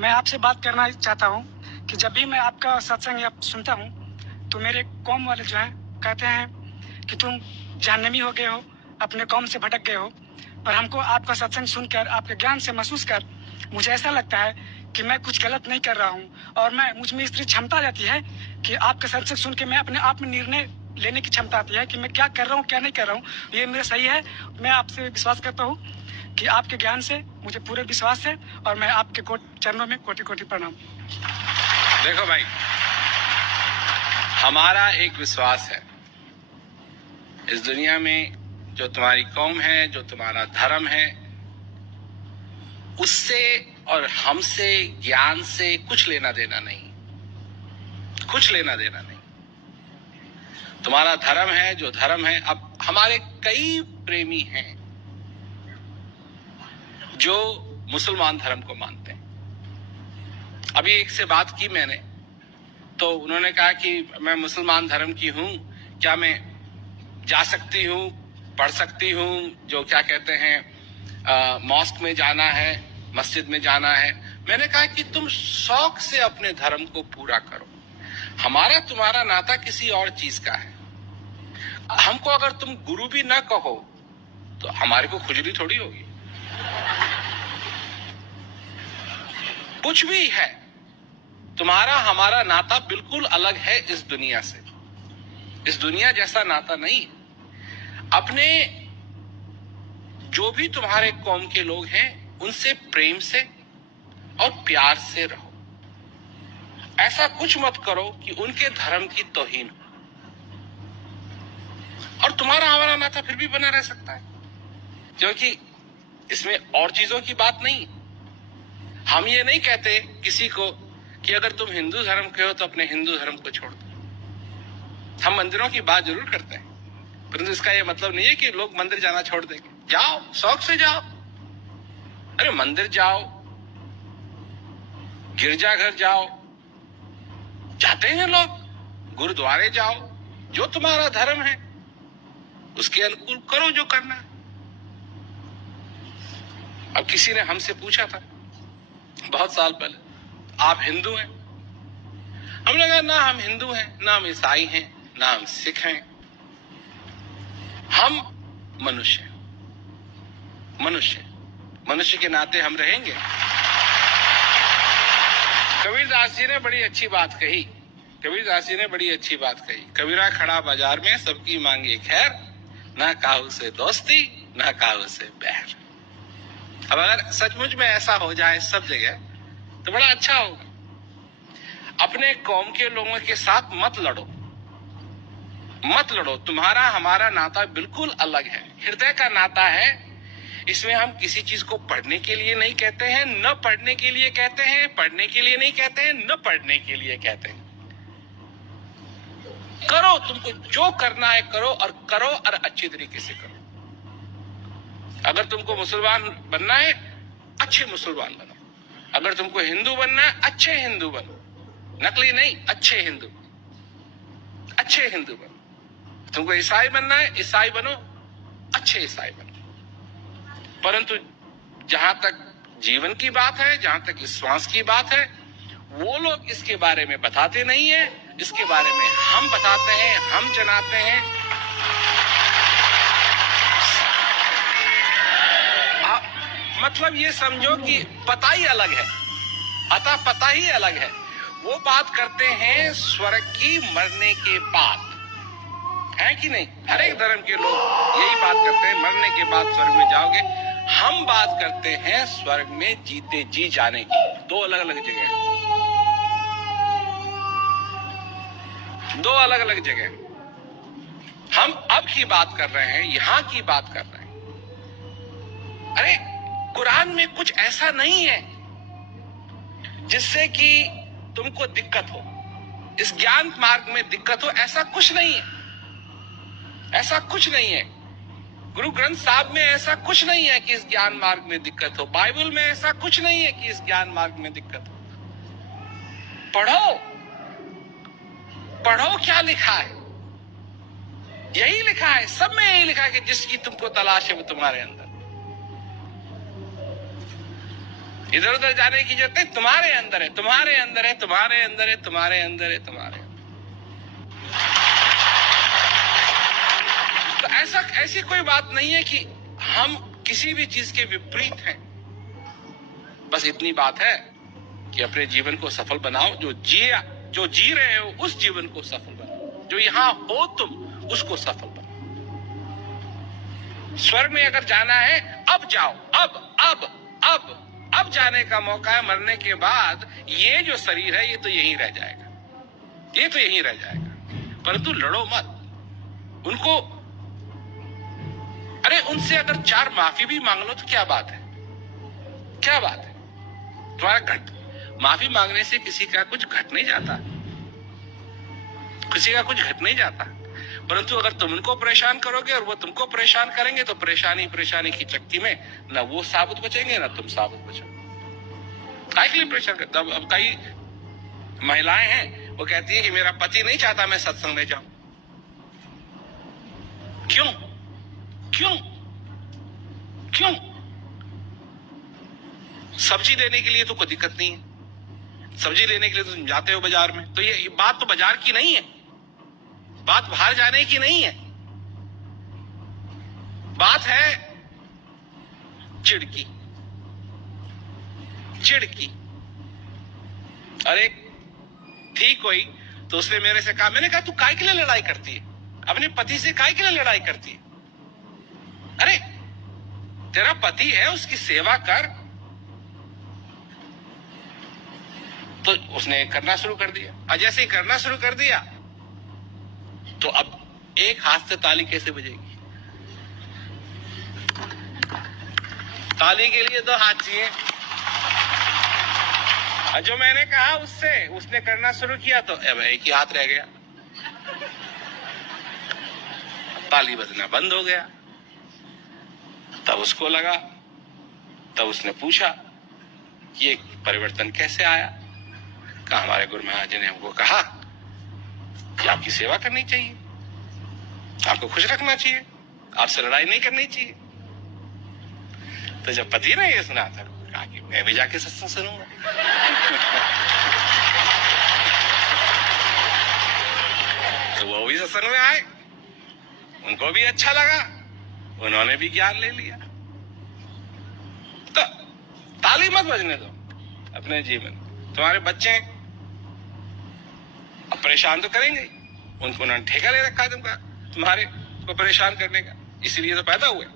मैं आपसे बात करना चाहता हूँ कि जब भी मैं आपका सत्संग या सुनता हूँ तो मेरे कौम वाले जो हैं कहते हैं कि तुम जहन्नमी हो गए हो, अपने कौम से भटक गए हो। पर हमको आपका सत्संग सुनकर, आपके ज्ञान से महसूस कर मुझे ऐसा लगता है कि मैं कुछ गलत नहीं कर रहा हूँ, और मुझ में इतनी क्षमता रहती है कि आपका सत्संग सुन के मैं अपने आप में निर्णय लेने की क्षमता आती है कि मैं क्या कर रहा हूँ, क्या नहीं कर रहा हूँ, ये मेरा सही है। मैं आपसे विश्वास करता हूँ कि आपके ज्ञान से मुझे पूरे विश्वास है, और मैं आपके चरणों में कोटि कोटि प्रणाम। देखो भाई, हमारा एक विश्वास है, इस दुनिया में जो तुम्हारी कौम है, जो तुम्हारा धर्म है, उससे और हमसे, ज्ञान से कुछ लेना देना नहीं, कुछ लेना देना नहीं। तुम्हारा धर्म है जो धर्म है। अब हमारे कई प्रेमी हैं जो मुसलमान धर्म को मानते हैं। अभी एक से बात की मैंने, तो उन्होंने कहा कि मैं मुसलमान धर्म की हूं, क्या मैं जा सकती हूं, पढ़ सकती हूं, जो क्या कहते हैं मॉस्क में जाना है, मस्जिद में जाना है। मैंने कहा कि तुम शौक से अपने धर्म को पूरा करो, हमारा तुम्हारा नाता किसी और चीज का है। हमको अगर तुम गुरु भी ना कहो तो हमारे को खुजली थोड़ी होगी। कुछ भी है, तुम्हारा हमारा नाता बिल्कुल अलग है इस दुनिया से। इस दुनिया जैसा नाता नहीं। अपने जो भी तुम्हारे कौम के लोग हैं उनसे प्रेम से और प्यार से रहो। ऐसा कुछ मत करो कि उनके धर्म की तौहीन हो, और तुम्हारा हमारा नाता फिर भी बना रह सकता है, क्योंकि इसमें और चीजों की बात नहीं। हम ये नहीं कहते किसी को कि अगर तुम हिंदू धर्म के हो तो अपने हिंदू धर्म को छोड़ दो। हम मंदिरों की बात जरूर करते हैं, परंतु इसका यह मतलब नहीं है कि लोग मंदिर जाना छोड़ देंगे। जाओ, शौक से जाओ। अरे मंदिर जाओ, गिरजाघर जाओ, जाते हैं लोग, गुरुद्वारे जाओ, जो तुम्हारा धर्म है उसके अनुकूल करो जो करना है। अब किसी ने हमसे पूछा था बहुत साल पहले, आप हिंदू हैं? हमने कहा ना, हम हिंदू हैं, ना हम ईसाई हैं, ना हम सिख हैं, हम मनुष्य हैं। मनुष्य के नाते हम रहेंगे। कबीरदास जी ने बड़ी अच्छी बात कही। कबीरा खड़ा बाजार में, सबकी मांगे खैर, ना काहू से दोस्ती, ना काहू से बैर। अब अगर सचमुच में ऐसा हो जाए सब जगह तो बड़ा अच्छा होगा। अपने कौम के लोगों के साथ मत लड़ो। तुम्हारा हमारा नाता बिल्कुल अलग है, हृदय का नाता है। इसमें हम किसी चीज को पढ़ने के लिए नहीं कहते हैं, न पढ़ने के लिए कहते हैं, पढ़ने के लिए नहीं कहते हैं, न पढ़ने के लिए कहते हैं। करो, तुमको जो करना है करो, और अच्छी तरीके से करो। अगर तुमको मुसलमान बनना है, अच्छे मुसलमान बनो। अगर तुमको हिंदू बनना है, अच्छे हिंदू बनो, नकली नहीं, अच्छे हिंदू बनो। तुमको ईसाई बनना है, ईसाई बनो, अच्छे ईसाई बनो। परंतु जहां तक जीवन की बात है, जहां तक विश्वास की बात है, वो लोग इसके बारे में बताते नहीं है। इसके बारे में हम बताते हैं, हम जनाते हैं। मतलब ये समझो कि पता ही अलग है, पता ही अलग है। वो बात करते हैं स्वर्ग की मरने के बाद, है कि नहीं? हर एक धर्म के लोग यही बात करते हैं, मरने के बाद स्वर्ग में जाओगे। हम बात करते हैं स्वर्ग में जीते जी जाने की। दो अलग अलग जगह। हम अब की बात कर रहे हैं, यहां की बात कर रहे हैं। अरे कुरान में कुछ ऐसा नहीं है जिससे कि तुमको दिक्कत हो, इस ज्ञान मार्ग में दिक्कत हो, ऐसा कुछ नहीं है। गुरु ग्रंथ साहब में ऐसा कुछ नहीं है कि इस ज्ञान मार्ग में दिक्कत हो। बाइबल में ऐसा कुछ नहीं है कि इस ज्ञान मार्ग में दिक्कत हो। पढ़ो क्या लिखा है, यही लिखा है, सब में यही लिखा है कि जिसकी तुमको तलाश है वो तुम्हारे अंदर। इधर उधर जाने की जरूरत नहीं, तुम्हारे अंदर है, तुम्हारे अंदर है, तुम्हारे अंदर है, तुम्हारे अंदर है, तुम्हारे अंदर। तो ऐसी कोई बात नहीं है कि हम किसी भी चीज के विपरीत हैं। बस इतनी बात है कि अपने जीवन को सफल बनाओ, जो जी रहे हो उस जीवन को सफल बनाओ, जो यहां हो तुम उसको सफल बनाओ। स्वर्ग में अगर जाना है अब जाओ, अब जाने का मौका है। मरने के बाद ये जो शरीर है ये तो यहीं रह जाएगा, ये तो यहीं रह जाएगा। परंतु लड़ो मत उनको। अरे उनसे अगर 4 माफी भी मांग लो तो क्या बात है, क्या बात है। तुम्हारा माफी मांगने से किसी का कुछ घट नहीं जाता, किसी का कुछ घट नहीं जाता। परंतु अगर तुम उनको परेशान करोगे और वो तुमको परेशान करेंगे तो परेशानी की चक्की में ना वो साबुत बचेंगे ना तुम साबुत बचोगे। काय के लिए परेशान करते? अब कई महिलाएं हैं वो कहती है कि मेरा पति नहीं चाहता मैं सत्संग में जाऊं। क्यों क्यों क्यों? सब्जी लेने के लिए तो कोई दिक्कत नहीं है, सब्जी लेने के लिए तो तुम जाते हो बाजार में। तो ये बात तो बाजार की नहीं है, बात बाहर जाने की नहीं है, बात है चिड़की। अरे ठीक कोई तो उसने मेरे से कहा, मैंने कहा तू काय के लिए लड़ाई करती है, अपने पति से काय के लिए लड़ाई करती है? अरे तेरा पति है, उसकी सेवा कर। तो उसने करना शुरू कर दिया, और जैसे ही करना शुरू कर दिया तो अब एक हाथ से ताली कैसे बजेगी? ताली के लिए 2 हाथ चाहिए। और जो मैंने कहा उसने करना शुरू किया तो अब एक ही हाथ रह गया, ताली बजना बंद हो गया। तब उसको लगा, तब उसने पूछा कि ये परिवर्तन कैसे आया? कहा हमारे गुरु महाराज ने हमको कहा कि आपकी सेवा करनी चाहिए, आपको खुश रखना चाहिए, आपसे लड़ाई नहीं करनी चाहिए। तो जब पति ने ये सुना था कहा कि मैं भी जाके सत्संग सुनूंगा। तो वो भी सत्संग में आए, उनको भी अच्छा लगा, उन्होंने भी ज्ञान ले लिया। तो ताली मत बजने दो अपने जीवन। तुम्हारे बच्चे अब परेशान तो करेंगे, उन्होंने ठेका ले रखा है तुमका, तुम्हारे को परेशान करने का, इसीलिए तो पैदा हुए।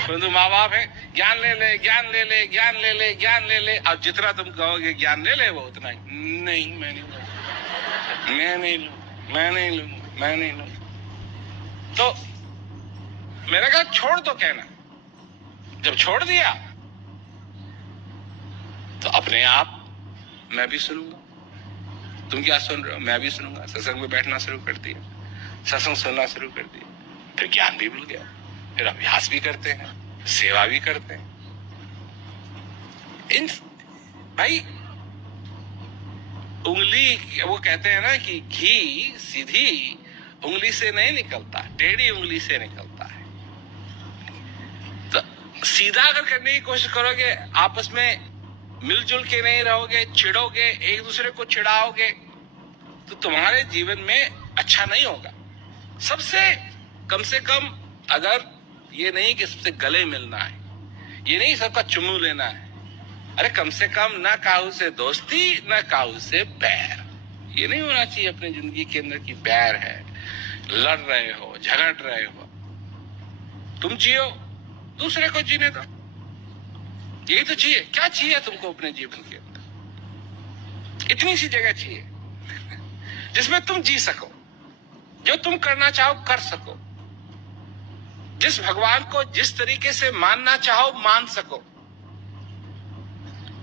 परंतु माँ बाप है, ज्ञान ले ले, ज्ञान ले ले, ज्ञान ले ले, ज्ञान ले ले। अब जितना तुम कहोगे ज्ञान ले ले वो उतना ही। नहीं मैं नहीं लूं, मैं नहीं लूं, मैं नहीं लूं, मैं नहीं लूं। तो मेरा कहा छोड़ दो कहना। जब छोड़ दिया तो अपने आप मैं भी सुनूंगा। तुम क्या सुन रहे हो? मैं भी सुनूंगा। सत्संग में बैठना शुरू कर दिया, सत्संग सुनना शुरू कर दिया, फिर ज्ञान भी मिल गया, फिर अभ्यास भी करते हैं, सेवा भी करते हैं। इन भाई उंगली, वो कहते हैं ना कि घी सीधी उंगली से नहीं निकलता, टेढ़ी उंगली से निकलता है। तो सीधा अगर करने की कोशिश करोगे, आपस में मिलजुल के नहीं रहोगे, चिढ़ोगे, एक दूसरे को चिढ़ाओगे, तो तुम्हारे जीवन में अच्छा नहीं होगा। सबसे कम से कम अगर ये नहीं कि सबसे गले मिलना है, ये नहीं सबका चुम्मू लेना है, अरे कम से कम ना काहू से दोस्ती ना काहू से बैर, ये नहीं होना चाहिए अपनी जिंदगी के अंदर की बैर है, लड़ रहे हो, झगड़ रहे हो। तुम जियो, दूसरे को जीने दो, यही तो चाहिए। क्या चाहिए तुमको अपने जीवन के अंदर? इतनी सी जगह चाहिए जिसमें तुम जी सको, जो तुम करना चाहो कर सको, जिस भगवान को जिस तरीके से मानना चाहो मान सको।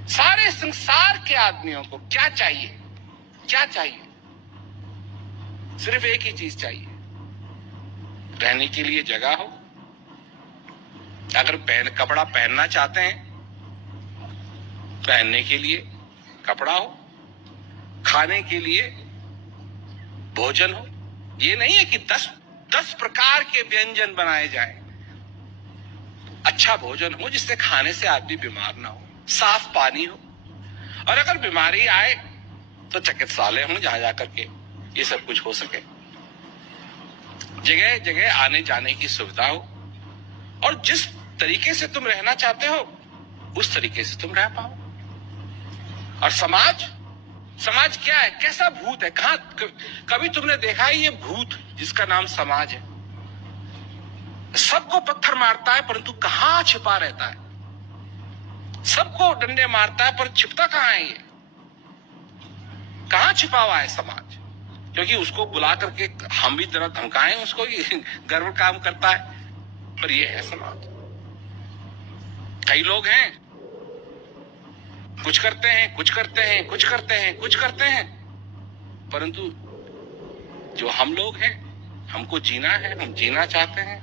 सारे संसार के आदमियों को क्या चाहिए? क्या चाहिए? सिर्फ एक ही चीज चाहिए, रहने के लिए जगह हो। अगर कपड़ा पहनना चाहते हैं, पहनने के लिए कपड़ा हो, खाने के लिए भोजन हो। ये नहीं है कि 10 प्रकार के व्यंजन बनाए जाएं। अच्छा भोजन हो जिससे खाने से आदमी बीमार ना हो, साफ पानी हो, और अगर बीमारी आए तो चिकित्सालय हो जहां जाकर के ये सब कुछ हो सके। जगह जगह आने जाने की सुविधा हो, और जिस तरीके से तुम रहना चाहते हो उस तरीके से तुम रह पाओ। और समाज क्या है, कैसा भूत है? कहां कभी तुमने देखा है ये भूत जिसका नाम समाज है? सबको पत्थर मारता है परंतु कहां छिपा रहता है? सबको डंडे मारता है पर छिपता कहां है? ये कहां छिपा हुआ है समाज? क्योंकि उसको बुला करके हम भी जरा धमकाएं उसको, गर्व काम करता है, पर ये है समाज। कई लोग हैं कुछ करते हैं, कुछ करते हैं, कुछ करते हैं, कुछ करते हैं, परंतु जो हम लोग हैं, हमको जीना है, हम जीना चाहते हैं,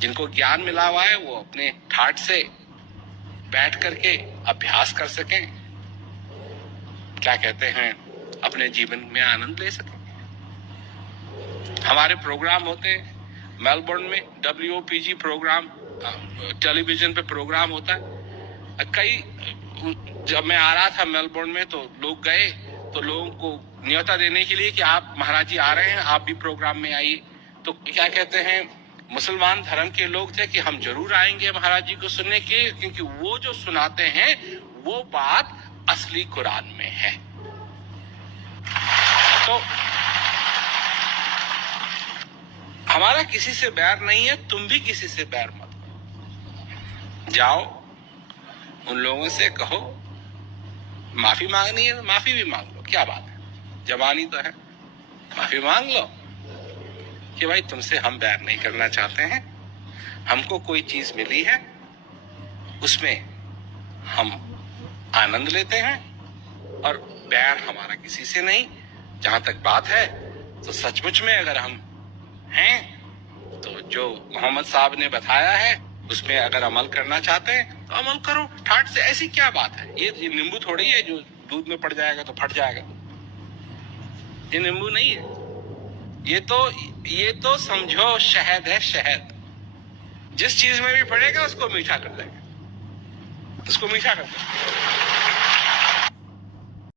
जिनको ज्ञान मिला हुआ है वो अपने ठाठ से बैठ करके अभ्यास कर सकें, क्या कहते हैं, अपने जीवन में आनंद ले सकें। हमारे प्रोग्राम होते हैं मेलबोर्न में, WOPG प्रोग्राम, टेलीविजन पे प्रोग्राम होता है। जब मैं आ रहा था मेलबोर्न में तो लोग गए, तो लोगों को न्योता देने के लिए कि आप महाराज जी आ रहे हैं, आप भी प्रोग्राम में आइए। तो क्या कहते हैं, मुसलमान धर्म के लोग थे कि हम जरूर आएंगे महाराज जी को सुनने के, क्योंकि वो जो सुनाते हैं वो बात असली कुरान में है। तो हमारा किसी से बैर नहीं है, तुम भी किसी से बैर मत करो। जाओ उन लोगों से कहो, माफी मांगनी है तो माफी भी मांग लो, क्या बात है, जवानी तो है, माफी मांग लो कि भाई तुमसे हम बैर नहीं करना चाहते हैं, हमको कोई चीज मिली है उसमें हम आनंद लेते हैं, और बैर हमारा किसी से नहीं। जहां तक बात है तो सचमुच में अगर हम हैं तो जो मोहम्मद साहब ने बताया है उसमें अगर अमल करना चाहते हैं तो अमल करो ठाट से। ऐसी क्या बात है? ये नींबू थोड़ी है जो दूध में पड़ जाएगा तो फट जाएगा, ये नींबू नहीं है, ये तो समझो शहद है, शहद जिस चीज में भी पड़ेगा उसको मीठा कर देगा, उसको मीठा कर देगा।